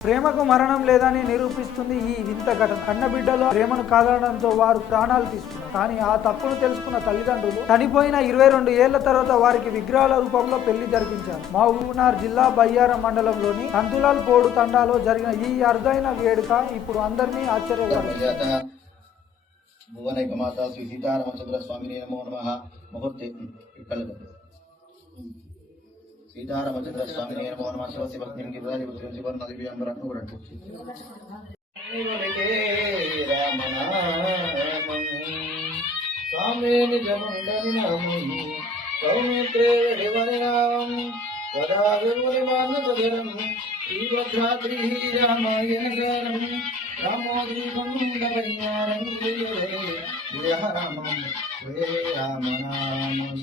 ప్రేమకు మరణం లేదని నిరూపిస్తుంది ఈ వింత ఘటన. కన్నబిడ్డలో ప్రేమను కాదనడంతో వారు ప్రాణాలు తీసుకున్నారు. కానీ ఆ తప్పును తెలుసుకున్న తల్లిదండ్రులు చనిపోయిన 22 ఏళ్ల తర్వాత వారికి విగ్రహాల రూపంలో పెళ్లి జరిపించారు. మహబూబ్నగర్ జిల్లా బయ్యారం మండలంలోని కందులాల్ పోడు తండాలో జరిగిన ఈ అరుదైన వేడుక ఇప్పుడు అందరినీ ఆశ్చర్యపరుస్తుంది. భువనైక మాత శ్రీ సీతారామచంద్ర స్వామినే నమో నమః. ముహూర్తే సీతారామచంద్ర స్వామినే నమో నమః. శివసి భక్తిం గిరిరాజ భక్తిం శివర్ నదివి అందరూ కూడా స్వామి నిజముండని నామం సౌమిత్రే దేవని నామం వదావిముని మానసగరం శ్రీభద్రాద్రి రామాయణ శరణం రామోదీపం గవయ్యారం రామం హే రామనామం.